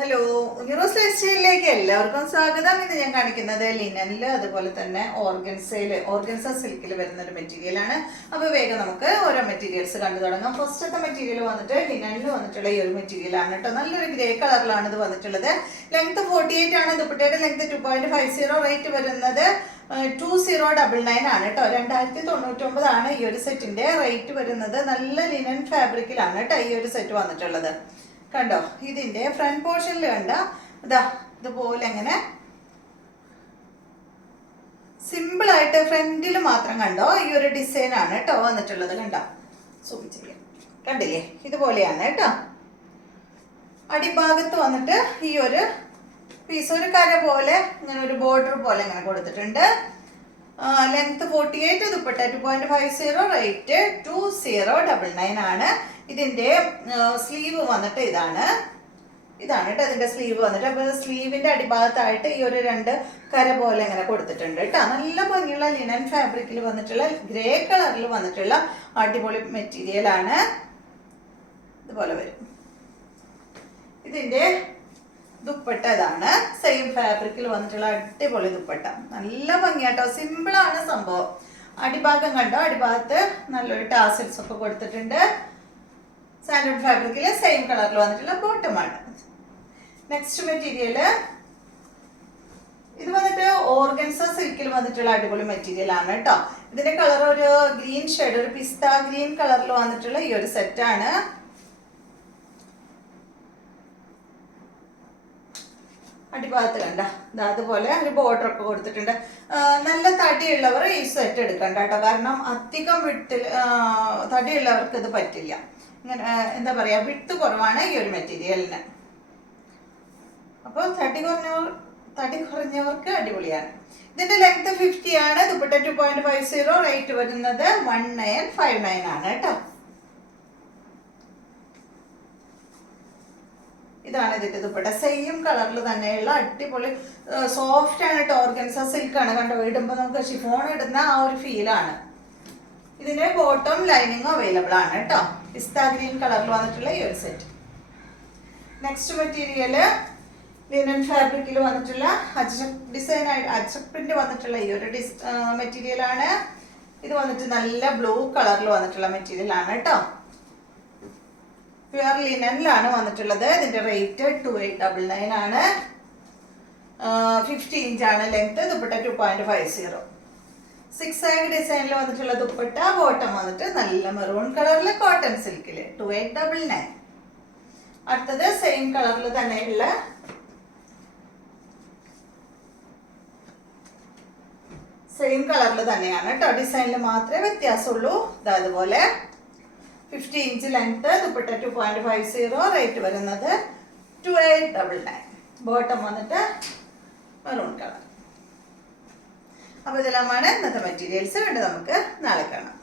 Hello, ഉനിറോസ് life സ്റ്റൈലിലേക്ക് എല്ലാവർക്കും സ്വാഗതം. ഇന്ന് ഞാൻ കാണിക്കുന്നത് ലിനനിൽ അതുപോലെ തന്നെ ഓർഗൻസ സിൽക്കിൽ വരുന്ന ഒരു മെറ്റീരിയലാണ്. അപ്പോൾ വേഗം നമുക്ക് ഓരോ മെറ്റീരിയൽസ് കണ്ടു തുടങ്ങാം. ഫസ്റ്റത്തെ മെറ്റീരിയൽ വന്നിട്ട് ലിനനിൽ വന്നിട്ടുള്ള ഈ ഒരു മെറ്റീരിയലാണ് കേട്ടോ. നല്ലൊരു ഗ്രേ കളറിലാണ് ഇത് വന്നിട്ടുള്ളത്. ലെങ്ത് 48 ആണ്. ദുപ്പട്ടയുടെ ലെങ്ത് 2.50. റേറ്റ് വരുന്നത് 2099 ആണ് കേട്ടോ. 2099 ആണ് ഈ ഒരു സെറ്റിന്റെ റേറ്റ് വരുന്നത്. നല്ല ലിനൻ ഫാബ്രിക്കിലാണ് കേട്ടോ ഈ ഒരു സെറ്റ് വന്നിട്ടുള്ളത്. കണ്ടോ, ഇതിന്റെ ഫ്രണ്ട് പോർഷനിൽ കണ്ട ഇതാ ഇതുപോലെ ഇങ്ങനെ സിമ്പിൾ ആയിട്ട് ഫ്രണ്ടിൽ മാത്രം കണ്ടോ ഈ ഒരു ഡിസൈൻ ആണ് കേട്ടോ വന്നിട്ടുള്ളത്. കണ്ടോ, സൂം ചെയ്യാം, കണ്ടില്ലേ, ഇതുപോലെയാണ് കേട്ടോ. അടിഭാഗത്ത് വന്നിട്ട് ഈ ഒരു പീസ് ഒരു കര പോലെ ഇങ്ങനെ ഒരു ബോർഡർ പോലെ ഇങ്ങനെ കൊടുത്തിട്ടുണ്ട്. ലെങ്ത് 48, ദുപ്പട്ട 2.50, റേറ്റ് 2099 ആണ്. ഇതിന്റെ സ്ലീവ് വന്നിട്ട് ഇതാണ് കേട്ടോ ഇതിന്റെ സ്ലീവ് വന്നിട്ട്. അപ്പൊ സ്ലീവിന്റെ അടിഭാഗത്തായിട്ട് ഈ ഒരു 2 കര പോലെ ഇങ്ങനെ കൊടുത്തിട്ടുണ്ട് കേട്ടോ. നല്ല ഭംഗിയുള്ള ലിനൻ ഫാബ്രിക്കിൽ വന്നിട്ടുള്ള ഗ്രേ കളറിൽ വന്നിട്ടുള്ള അടിപൊളി മെറ്റീരിയൽ ആണ്. ഇതുപോലെ വരും. ഇതിന്റെ ദുപ്പട്ട ഇതാണ്. സെയിം ഫാബ്രിക്കിൽ വന്നിട്ടുള്ള അടിപൊളി ദുപ്പട്ട. നല്ല ഭംഗിയാട്ടോ, സിമ്പിൾ ആണ് സംഭവം. അടിഭാഗം കണ്ടോ, അടിഭാഗത്ത് നല്ലൊരു ടാസൽസ് ഒക്കെ കൊടുത്തിട്ടുണ്ട്. സാൻഡൂൺ ഫാബ്രിക്കിൽ സെയിം കളറിൽ വന്നിട്ടുള്ള ബോട്ടമാണ്. നെക്സ്റ്റ് മെറ്റീരിയൽ ഇത് വന്നിട്ട് ഓർഗൻസ സിൽക്കിൽ വന്നിട്ടുള്ള അടിപൊളി മെറ്റീരിയൽ ആണ് കേട്ടോ. ഇതിന്റെ കളർ ഒരു ഗ്രീൻ ഷെയ്ഡ്, ഒരു പിസ്ത ഗ്രീൻ കളറിൽ വന്നിട്ടുള്ള ഈ ഒരു സെറ്റാണ്. അടിഭാഗത്ത് കണ്ട അതുപോലെ ഒരു ബോർഡർ ഒക്കെ കൊടുത്തിട്ടുണ്ട്. നല്ല തടിയുള്ളവർ ഈ സെറ്റ് എടുക്കണ്ട കേട്ടോ, കാരണം അധികം തടിയുള്ളവർക്ക് ഇത് പറ്റില്ല. ഇങ്ങനെ എന്താ പറയാ, വിട്ട് കുറവാണ് ഈ ഒരു മെറ്റീരിയലിന്. അപ്പോൾ തടി കുറഞ്ഞവർക്ക് അടിപൊളിയാണ്. ഇതിന്റെ ലെങ്ത് 50 ആണ്. ദുപ്പട്ട 2.50, റേറ്റ് വരുന്നത് 1959 ആണ് കേട്ടോ. ഇതാണ് ഇതിന്റെ ദുപ്പട്ട. സെയിം കളറിൽ തന്നെയുള്ള അടിപൊളി സോഫ്റ്റ് ആണ് കേട്ടോ. ഓർഗൻസ സിൽക്ക് ആണ്. കണ്ടോ, ഇടുമ്പോൾ നമുക്ക് ഷിഫോൺ ഇടുന്ന ആ ഒരു ഫീലാണ്. ഇതിന് ബോട്ടം ലൈനിങ്ങും അവൈലബിൾ ആണ് കേട്ടോ. പിസ്ത ഗ്രീൻ കളറിൽ വന്നിട്ടുള്ള ഈ ഒരു സെറ്റ്. നെക്സ്റ്റ് മെറ്റീരിയൽ ലിനൻ ഫാബ്രിക്കിൽ വന്നിട്ടുള്ള ഡിസൈൻ ആയിട്ട് അജക് പ്രിന്റ് വന്നിട്ടുള്ള ഈ ഒരു മെറ്റീരിയൽ ആണ്. ഇത് വന്നിട്ട് നല്ല ബ്ലൂ കളറിൽ വന്നിട്ടുള്ള മെറ്റീരിയൽ ആണ് കേട്ടോ. പ്യുവർ ലിനനിലാണ് വന്നിട്ടുള്ളത്. ഇതിന്റെ റേറ്റ് 2899 ആണ്. 50 ഇഞ്ചാണ് ലെങ്ത്. ദുപ്പട്ട 2.50. 6 ആഗ് ഡിസൈനിൽ വന്നിട്ടുള്ള ദുപ്പട്ട. ബോട്ടം വന്നിട്ട് നല്ല മെറൂൺ കളറിൽ കോട്ടൺ സിൽക്കിൽ 2899. അടുത്തത് സെയിം കളറിൽ തന്നെയുള്ള തന്നെയാണ് കേട്ടോ. ഡിസൈനിൽ മാത്രമേ വ്യത്യാസമുള്ളൂ. അതുപോലെ 50 ഇഞ്ച് ലെങ്ത്. ദുപ്പട്ട 2.50, റേറ്റ് വരുന്നത് 2899. ബോട്ടം വന്നിട്ട് മെറൂൺ കളർ. അപ്പോൾ ഇതെല്ലാമാണ് ഇന്നത്തെ മെറ്റീരിയൽസ്. വേണ്ടി നമുക്ക് നാളെ കാണാം.